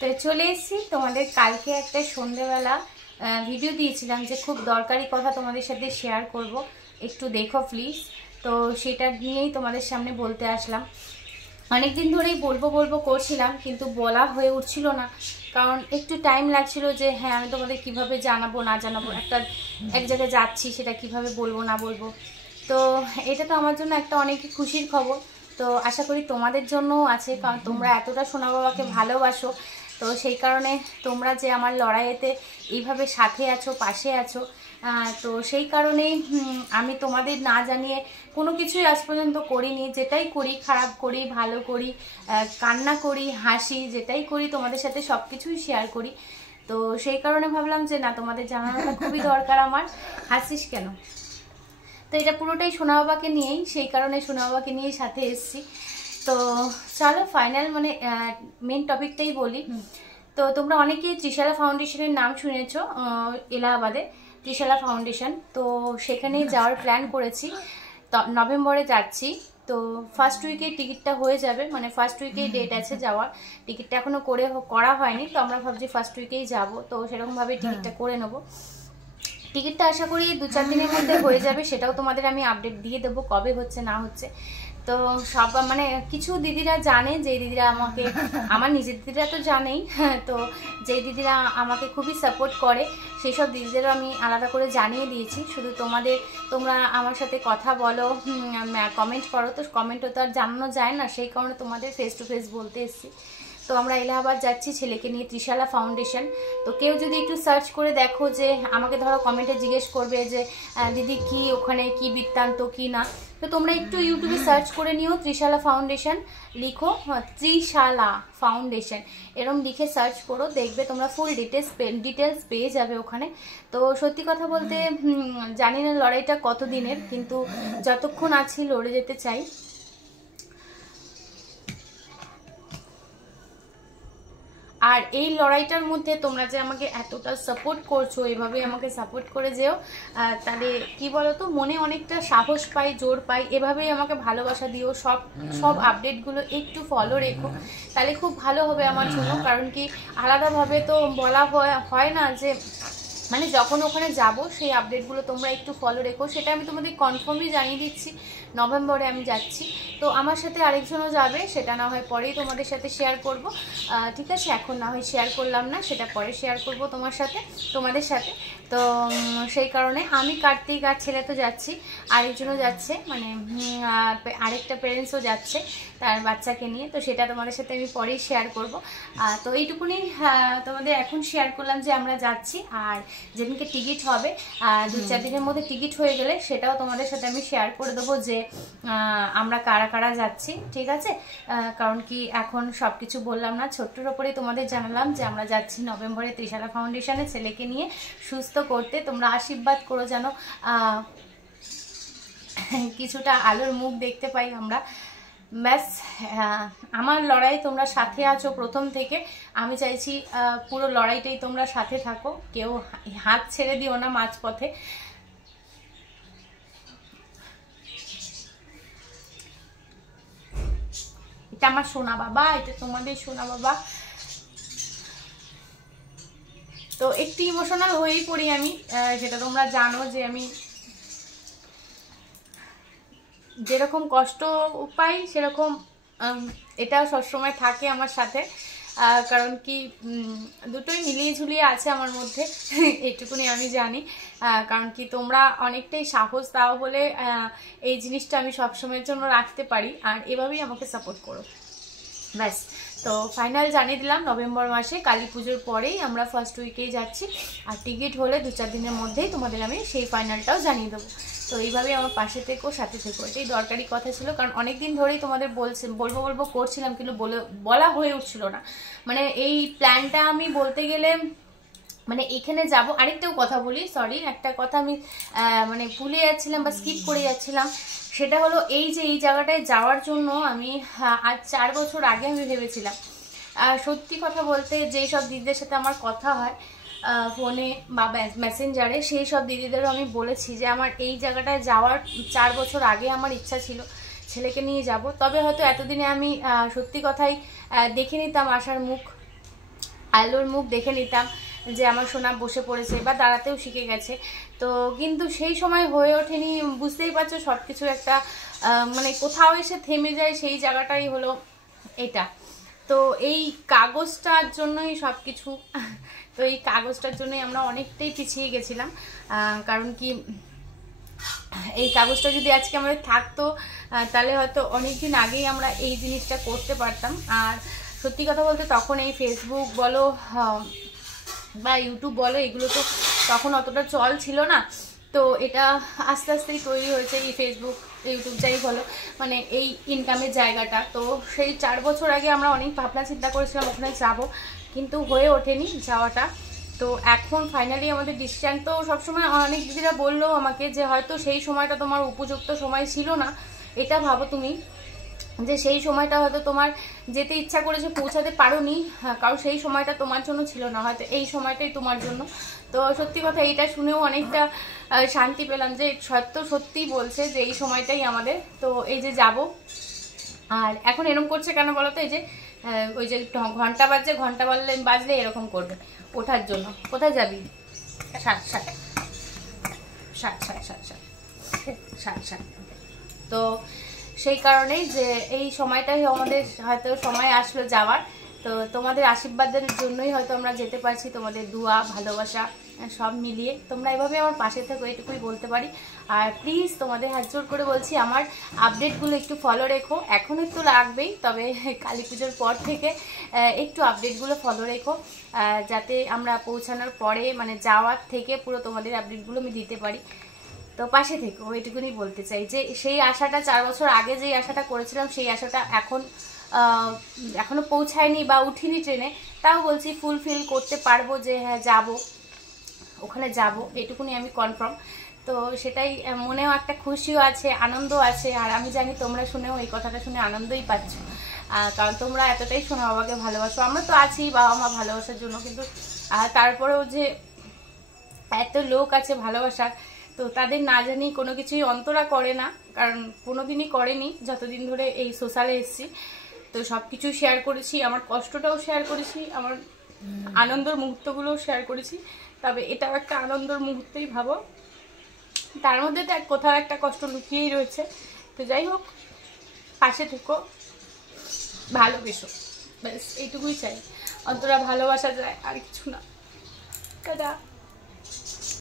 তো চলে এসেছি তোমাদের কালকে একটা সন্ধ্যেবেলা ভিডিও দিয়েছিলাম যে খুব দরকারি কথা তোমাদের সাথে শেয়ার করব, একটু দেখো প্লিজ। তো সেটা নিয়েই তোমাদের সামনে বলতে আসলাম। অনেকদিন ধরেই বলবো বলবো করছিলাম, কিন্তু বলা হয়ে উঠছিল না, কারণ একটু টাইম লাগছিল যে হ্যাঁ আমি তোমাদের কিভাবে জানাবো না জানাবো, এক জায়গায় যাচ্ছি সেটা কিভাবে বলবো না বলবো। তো এটা তো আমার জন্য একটা অনেক খুশির খবর। তো আশা করি তোমাদের জন্যও আছে, কারণ তোমরা এতটা সোনা বাবাকে ভালোবাসো। তো সেই কারণে তোমরা যে আমার লড়াইয়েতে এইভাবে সাথে আছো, পাশে আছো, তো সেই কারণেই আমি তোমাদের না জানিয়ে কোনো কিছুই আজ পর্যন্ত করিনি। যেটাই করি, খারাপ করি, ভালো করি, কান্না করি, হাসি, যেটাই করি তোমাদের সাথে সব কিছুই শেয়ার করি। তো সেই কারণে ভাবলাম যে না, তোমাদের জানানোটা খুবই দরকার আমার। হাসিস কেন? তো এটা পুরোটাই সোনা বাবাকে নিয়েই, সেই কারণে সোনা বাবাকে নিয়েই সাথে এসেছি। তো চলো ফাইনাল মানে মেন টপিকটাই বলি। তো তোমরা অনেকেই ত্রিশালা ফাউন্ডেশনের নাম শুনেছো, এলাহাবাদে ত্রিশালা ফাউন্ডেশন। তো সেখানেই যাওয়ার প্ল্যান করেছি, তো নভেম্বরে যাচ্ছি। তো ফার্স্ট উইকে টিকিটটা হয়ে যাবে, মানে ফার্স্ট উইকেই ডেট আছে যাওয়ার। টিকিটটা এখনো করা হয়নি, তো আমরা ভাবছি ফার্স্ট উইকেই যাব। তো সেরকমভাবে টিকিটটা করে নেবো। টিকিটটা আশা করি 2-4 দিনের মধ্যে হয়ে যাবে, সেটাও তোমাদের আমি আপডেট দিয়ে দেবো কবে হচ্ছে না হচ্ছে। তো সব মানে কিছু দিদিরা জানে, যে দিদিরা আমাকে, আমার নিজের দিদিরা তো জানেই, তো যে দিদিরা আমাকে খুবই সাপোর্ট করে সেই সব দিদিদেরও আমি আলাদা করে জানিয়ে দিয়েছি। শুধু তোমরা আমার সাথে কথা বলো, কমেন্ট করো, তো কমেন্টও তো আর জানানো যায় না, সেই কারণে তোমাদের ফেস টু ফেস বলতে এসেছি। তো আমরা এলাহাবাদ যাচ্ছি ছেলেকে নিয়ে, ত্রিশালা ফাউন্ডেশন। তো কেউ যদি একটু সার্চ করে দেখো, যে আমাকে ধরো কমেন্টে জিজ্ঞেস করবে যে দিদি কি ওখানে কি বৃত্তান্ত কি না, তো তোমরা একটু ইউটিউবে সার্চ করে নিও, ত্রিশালা ফাউন্ডেশন লিখো, ত্রিশালা ফাউন্ডেশন এরকম লিখে সার্চ করো, দেখবে তোমরা ফুল ডিটেলস পেয়ে যাবে ওখানে। তো সত্যি কথা বলতে জানি না লড়াইটা কত দিনের, কিন্তু যতক্ষণ আছি লড়ে যেতে চাই। আর এই লড়াইটার মধ্যে তোমরা যে আমাকে এতটা সাপোর্ট করছো, এভাবে আমাকে সাপোর্ট করে যেও, তাহলে কি বলতো, মনে অনেকটা সাহস পাই, জোর পাই। এভাবেই আমাকে ভালোবাসা দিও, সব আপডেটগুলো একটু ফলো রেখো, তাহলে খুব ভালো হবে আমার জন্য। কারণ কি আলাদাভাবে তো বলা হয় না, যে মানে যখন ওখানে যাব সেই আপডেটগুলো তোমরা একটু ফলো রেখো। সেটা আমি তোমাদের কনফার্মই জানিয়ে দিচ্ছি, নভেম্বরে আমি যাচ্ছি। তো আমার সাথে আরেকজনও যাবে, সেটা না হয় পরেই তোমাদের সাথে শেয়ার করব, ঠিক আছে? এখন না হয় শেয়ার করলাম না, সেটা পরে শেয়ার করব তোমাদের সাথে। তো সেই কারণে আমি, কার্তিক আর ছেলে তো যাচ্ছি, আরেকজনও যাচ্ছে, মানে আরেকটা প্যারেন্টসও যাচ্ছে তার বাচ্চাকে নিয়ে। তো সেটা তোমাদের সাথে আমি পরেই শেয়ার করব। তো এইটুকুনি তোমাদের এখন শেয়ার করলাম যে আমরা যাচ্ছি। আর যেদিনকে টিকিট হবে, 2-4 দিনের মধ্যে টিকিট হয়ে গেলে সেটাও তোমাদের সাথে আমি শেয়ার করে দেবো, যে আমরা কারা কারা যাচ্ছি, ঠিক আছে? কারণ কি এখন সব কিছু বললাম না, ছোট্টর ওপরেই তোমাদের জানালাম যে আমরা যাচ্ছি নভেম্বরে ত্রিশালা ফাউন্ডেশনে ছেলেকে নিয়ে সুস্থ করতে। তোমরা আশীর্বাদ করো যেন কিছুটা আলোর মুখ দেখতে পাই আমরা। ব্যাস, আমার লড়াই তোমরা সাথে আছো প্রথম থেকে। আমি চাইছি পুরো লড়াইটাই তোমরা সাথে থাকো, কেউ হাত ছেড়ে দিও না মাঝপথে। এটা আমার সোনা বাবা, এটা তোমাদের সোনা বাবা। তো একটু ইমোশনাল হয়েই পড়ি আমি, সেটা তোমরা জানো, যে আমি যেরকম কষ্ট পাই সেরকম এটাও সবসময় থাকে আমার সাথে। কারণ কি দুটোই মিলিয়ে ঝুলিয়ে আছে আমার মধ্যে, এইটুকুনি আমি জানি। কারণ কি তোমরা অনেকটাই সাহস দাও বলে এই জিনিসটা আমি সবসময়ের জন্য রাখতে পারি, আর এভাবেই আমাকে সাপোর্ট করো। ব্যাস, তো ফাইনাল জানিয়ে দিলাম, নভেম্বর মাসে কালী পুজোর পরেই আমরা ফার্স্ট উইকেই যাচ্ছি। আর টিকিট হলে 2-4 দিনের মধ্যেই তোমাদের আমি সেই ফাইনালটাও জানিয়ে দেবো। তো এইভাবেই আমার পাশে থেকো, সাথে থেকো, এটাই দরকারি কথা ছিল। কারণ অনেক দিন ধরেই তোমাদের বলবো করছিলাম, কিন্তু বলা হয়ে উঠছিল না। মানে এই প্ল্যানটা আমি বলতে গেলে, মানে এখানে যাব। আরেকটাও কথা বলি, সরি, একটা কথা আমি মানে ভুলে যাচ্ছিলাম বা স্কিপ করে যাচ্ছিলাম। সেটা হলো এই যে এই জায়গাটায় যাওয়ার জন্য আমি আজ 4 বছর আগে আমি ভেবেছিলাম। সত্যি কথা বলতে, যেই সব দিদিদের সাথে আমার কথা হয় ফোনে বা মেসেঞ্জারে, সেই সব দিদিদেরও আমি বলেছি যে আমার এই জায়গাটায় যাওয়ার 4 বছর আগে আমার ইচ্ছা ছিল ছেলেকে নিয়ে যাব। তবে হয়তো এতদিনে আমি সত্যি কথাই দেখে নিতাম আশার মুখ, আলোর মুখ দেখে নিতাম যে আমার সোনা বসে পড়েছে বা দাঁড়াতেও শিখে গেছে। তো কিন্তু সেই সময় হয়ে ওঠেনি, বুঝতেই পারছো সব কিছু একটা মানে কোথাও এসে থেমে যায়, সেই জায়গাটাই হলো এটা। তো এই কাগজটার জন্যই সব কিছু। তো এই কাগজটার জন্যই আমরা অনেকটাই পিছিয়ে গেছিলাম, কারণ কি এই কাগজটা যদি আজকে আমাদের থাকতো তাহলে হয়তো অনেকদিন আগেই আমরা এই জিনিসটা করতে পারতাম। আর সত্যি কথা বলতে তখন এই ফেসবুক বলো বা ইউটিউব বলো এগুলো তো তখন অতটা চল ছিল না। তো এটা আস্তে আস্তেই তৈরি হয়েছে, এই ফেসবুক ইউটিউব যাই বলো, মানে এই ইনকামের জায়গাটা। তো সেই 4 বছর আগে আমরা অনেক ভাবনা চিন্তা করেছিলাম ওখানে যাব, কিন্তু হয়ে ওঠেনি যাওয়াটা। তো এখন ফাইনালি আমাদের ডিসিশান। তো সবসময় অনেক দিদিরা বললো আমাকে যে হয়তো সেই সময়টা তোমার উপযুক্ত সময় ছিল না। এটা ভাবো তুমি যে সেই সময়টা হয়তো তোমার যেতে ইচ্ছা করেছে পৌঁছাতে পারোনি, কারণ সেই সময়টা তোমার জন্য ছিল না, হয়তো এই সময়টাই তোমার জন্য। তো সত্যি কথা এইটা শুনেও অনেকটা শান্তি পেলাম যে সত্যিই বলছে যে এই সময়টাই আমাদের। তো এই যে যাব, আর এখন এরকম করছে কেন বলো তো, এই যে ওই যে ঘন্টা বাজছে, ঘন্টা বাজলে এরকম করবে ওঠার জন্য। কোথায় যাবি? 60 তো সেই কারণেই যে এই সময়টাই আমাদের হয়তো সময় আসলো যাওয়ার। তো তোমাদের আশীর্বাদের জন্যই হয়তো আমরা যেতে পারছি, তোমাদের দোয়া ভালোবাসা সব মিলিয়ে তোমরা এভাবে আমার পাশে থেকো, এটুকুই বলতে পারি। আর প্লিজ তোমাদের হাত জোর করে বলছি আমার আপডেটগুলো একটু ফলো রেখো। এখন একটু লাগবেই, তবে কালী পুজোর পর থেকে একটু আপডেটগুলো ফলো রেখো, যাতে আমরা পৌঁছানোর পরে মানে যাওয়ার থেকে পুরো তোমাদের আপডেটগুলো আমি দিতে পারি। তো পাশে থেকো, এটুকুনি বলতে চাই যে সেই আশাটা 4 বছর আগে যেই আশাটা করেছিলাম সেই আশাটা এখনো পৌঁছায়নি বা উঠিনি ট্রেনে, তাও বলছি ফুলফিল করতে পারবো যে হ্যাঁ যাবো, ওখানে যাব, এটুকুনি আমি কনফার্ম। তো সেটাই মনেও একটা খুশিও আছে, আনন্দ আছে। আর আমি জানি তোমরা শুনেও এই কথাটা শুনে আনন্দই পাচ্ছ, কারণ তোমরা এতটাই সোনা বাবাকে ভালোবাসো। আমরা তো আছি বাবা মা ভালোবাসার জন্য, কিন্তু তারপরেও যে এত লোক আছে ভালোবাসার, তো তাদের না জানি কোনো কিছুই অন্তরা করে না, কারণ কোনোদিনই করেনি যতদিন ধরে এই সোশ্যালে এসেছি। তো সব কিছু শেয়ার করেছি, আমার কষ্টটাও শেয়ার করেছি, আমার আনন্দের মুহূর্তগুলোও শেয়ার করেছি। তবে এটাও একটা আনন্দের মুহূর্তেই ভাবো, তার মধ্যে তো কোথাও একটা কষ্ট লুকিয়েই রয়েছে। তো যাই হোক, পাশে থেকো, ভালোবেসো, ব্যাস এইটুকুই চাই। অন্তরা ভালোবাসা যায়, আর কিছু না। টাটা।